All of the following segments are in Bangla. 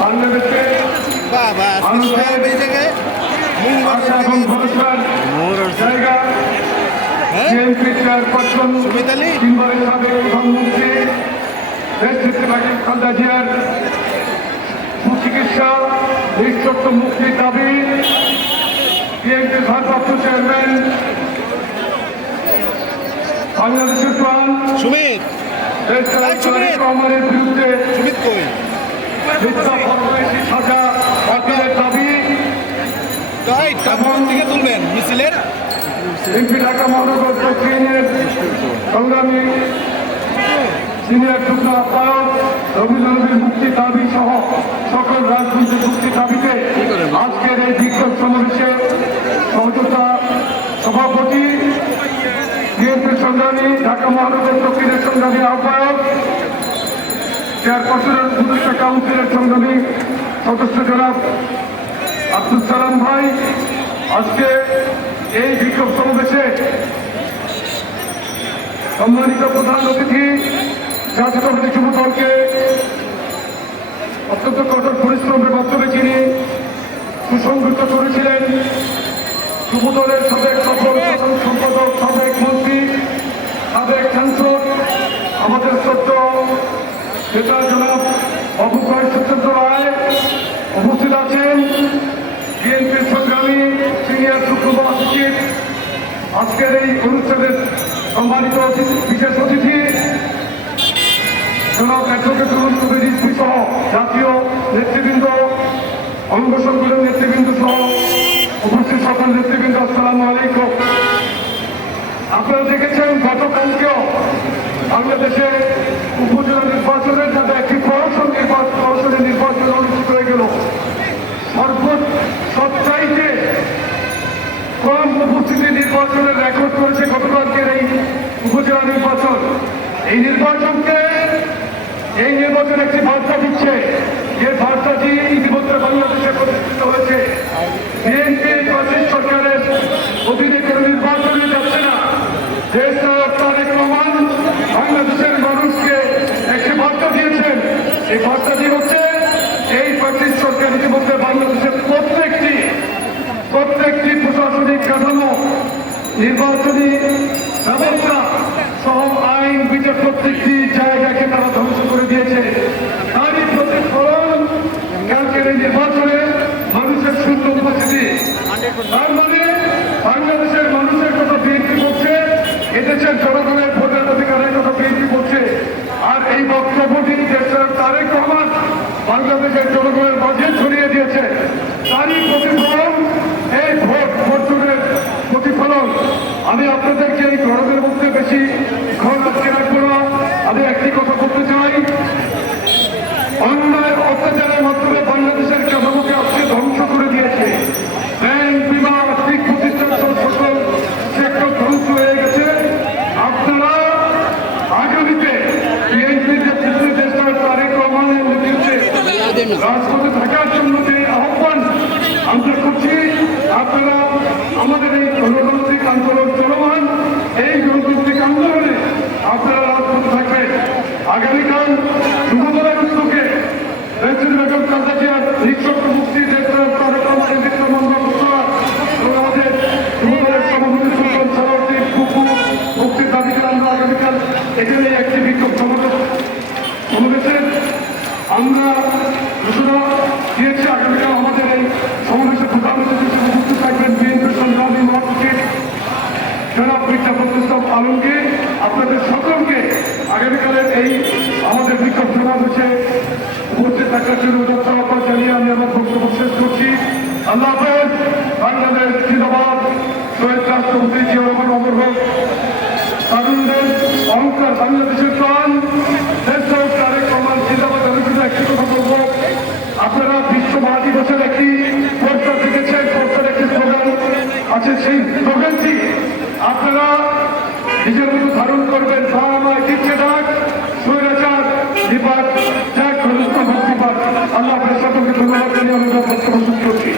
বাংলাদেশে জায়গা বিএনপি চেয়ারপারসন তিনবারের সাবেক প্রধানমন্ত্রী দেশ নেত্রী খালেদা জিয়ার সুচিকিৎসা নিঃশর্ত মুক্তির দাবি বিএনপির ভারপ্রাপ্ত চেয়ারম্যান বাংলাদেশের প্রাণ রহমানের বিরুদ্ধে মিথ্যা সাজা বাতিলের দাবি তুলবেন মিছিলের এমপি ঢাকা মহানগর দক্ষিণের সংগ্রামী সিনিয়র যুগ্ম আহ্বায়ক রবীন্দ্রনাথের মুক্তির দাবি সহ সকল রাজনৈতিক মুক্তির দাবিতে আজকের এই বিক্ষোভ সমাবেশে সহযোগিতা সভাপতি বিএনপির সংগ্রামী ঢাকা মহানগর দক্ষিণের সংগ্রামী আহ্বায়ক চেয়ারপারসনের উপদেষ্টা কাউন্সিলের সংগ্রামী সদস্য জনাব আব্দুল সালাম ভাই আজকে এই বিক্ষোভ সমাবেশে সম্মানিত প্রধান অতিথি জাতীয়তাবাদী যুব দলকে অত্যন্ত কঠোর পরিশ্রমের মাধ্যমে যিনি সুসংগঠিত করেছিলেন যুব দলের সাবেক সফল সাধারণ সম্পাদক সাবেক মন্ত্রী সাবেক সাংসদ আমাদের সত্য নেতা জনাব অভুকয় সত্যেন্দ্র রায় উপস্থিত আছেন বিএনপির সংগ্রামী সিনিয়র যুগ্ম মহাসচিব আজকের এই অনুষ্ঠানের সম্মানিত বিশেষ অতিথি জনাব অ্যাডভোকেট রুহুল কবির রিজভী সহ জাতীয় নেতৃবৃন্দ অঙ্গ সংগঠনের নেতৃবৃন্দ সহ উপস্থিত সকল নেতৃবৃন্দ আসসালামু আলাইকুম। আপনারা দেখেছেন গতকালকেও বাংলাদেশে উপজেলা নির্বাচনের যাতে একটি প্রহসনের নির্বাচন অনুষ্ঠিত হয়ে গেল সবচাইতে কম উপস্থিতি নির্বাচনের রেকর্ড করেছে গতকালকের এই উপজেলা নির্বাচন। এই নির্বাচন একটি বার্তা দিচ্ছে যে বার্তাটি ইতিমধ্যে বাংলাদেশে প্রতিষ্ঠিত হয়েছে। বিএনপি সরকারের অধীনে কোনো নির্বাচনে যাচ্ছে না। দেশ নায়ক তারেক রহমান বাংলাদেশের মানুষকে একটি বার্তা দিয়েছেন। এই বার্তাটি হচ্ছে এই প্রাচীন সরকার ইতিমধ্যে বাংলাদেশের প্রত্যেকটি প্রশাসনিক কাঠামো নির্বাচনী ব্যবস্থা সহ আইন বিচার প্রত্যেকটি জায়গাকে তারা ধ্বংস করে দিয়েছে। তারই প্রতিফলন কালকের এই নির্বাচনে মানুষের শূন্য উপস্থিতি। তার মানে বাংলাদেশের মানুষের কথা বিএনপি করছে, এদেশের জনগণের ভোটের অধিকারের কথা বিএনপি করছে। আর এই বক্তব্যটি দেশের তারেক রহমান বাংলাদেশের জনগণের মাঝে ছড়িয়ে দিয়েছে। তারই প্রতিফলন এই ভোটের প্রতিফলন। আমি আপনাদেরকে এই গরমের মধ্যে বেশি ক্ষণ আজকে রাখবো না। আমি একটি কথা বলতে চাই, অন্যায় অত্যাচারের মাধ্যমে বাংলাদেশের কাঠামোকে আজকে ধ্বংস করে দিয়েছে। ব্যাংক বিমা আর্থিক প্রতিষ্ঠান সকল সেক্টর ধ্বংস হয়ে গেছে। আপনারা আগামীতে বিএনপির নেতৃত্বে দেশের তারেক রহমানের নেতৃত্বে রাজপথে থাকার জন্য যে আহ্বান আমরা করছি, আপনারা আমাদের এই গণতান্ত্রিক আন্দোলন চলমান, এই গণতান্ত্রিক আন্দোলনে আপনারা রাজপথে থাকবেন। আগামীকাল যুবদলের উদ্যোগে দেশের বেগম খালেদা জিয়ার নিঃশর্ত মুক্তি দেশের তারেক রহমানের নেতৃত্বমন্ডল এবং আমাদের যুবদলের সভাপতি সুলতান সালাউদ্দিন কুকু মুক্তির দাবি করে আমরা আগামীকাল এখানে একটি বিক্ষোভ সমাবেশে আমরা ঘোষণা দিয়েছি। আগামীকাল আমাদের এই সমাবেশে প্রধান অতিথি হিসেবে উপস্থিত থাকবেন বিএনপির সংগ্রামী মহাসচিব জনাব মির্জা ফখরুল ইসলাম আলমগীর। আপনাদের সকলকে আগামীকালের এই আমাদের বিক্ষোভ সমাবেশে উপস্থিত থাকার জন্য আহ্বান জানিয়ে আমি আমার বক্তব্য শেষ করছি। আল্লাহ হাফেজ। বাংলাদেশ জিন্দাবাদ। শহীদ রাষ্ট্রপতি জিয়া রহমান অমর হোক। তারুণদের অহংকার বাংলাদেশের প্রাণ দেশ তারেক রহমান জিন্দাবাদ। আমি কিন্তু একটি কথা বলবো, আপনারা বিশ্ব মা দিবসের একটি পোস্টার দেখেছেন, পোস্টার একটি স্লোগান আছে, সেই স্লোগানটি আপনারা নিজের মতো ধারণ করবেন। আমায় দিচ্ছে ডাক, স্বৈরাচার নিপাত, ত্যাগ ঘনিষ্ঠ মুক্তিপাত। আল্লাহ আপনার সকলকে ধন্যবাদ জানিয়ে আমি বক্তব্য শেষ করছি।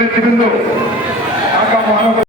নেতৃবৃন্দ, ঢাকা মহানগর